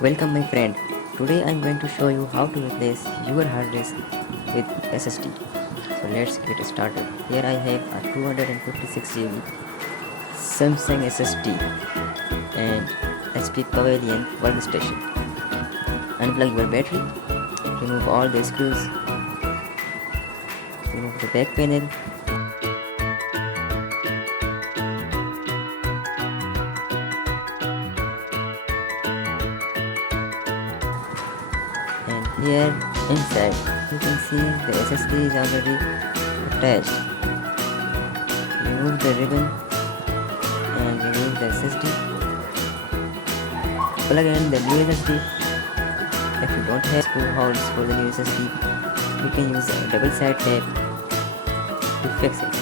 Welcome my friend. Today I am going to show you how to replace your hard disk with SSD. So let's get started. Here I have a 256 GB Samsung SSD and HP Pavillion Workstation. Unplug your battery, remove all the screws, remove the back panel, and here inside you can see the SSD is already attached. Remove the ribbon and remove the SSD. Plug in the new SSD. If you don't have screw holes for the new SSD, you can use a double side tape to fix it.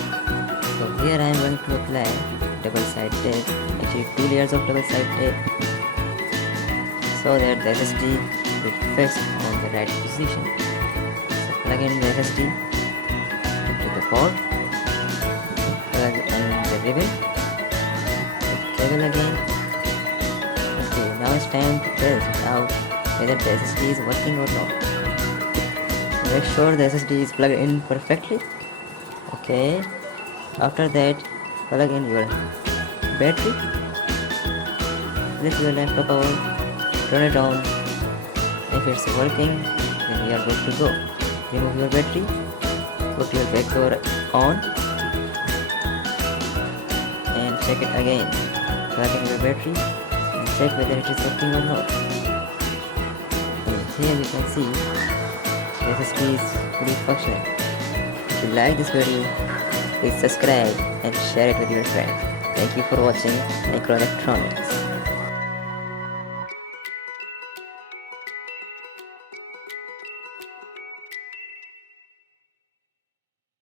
So here I am going to apply double side tape, actually 2 layers of double side tape, so that the SSD will fix on the right position. So plug in the SSD into the port, plug in the ribbon, the cable again. Okay, now it's time to test out whether the SSD is working or not. Make sure the SSD is plugged in perfectly. Okay, after that plug in your battery, lift your laptop out, turn it on. If it's working, then we are good to go. Remove your battery, put your back cover on and check it again. Plug in your battery and check whether it is working or not. And here you can see the SSD is fully functional. If you like this video, please subscribe and share it with your friends. Thank you for watching Microelectronics.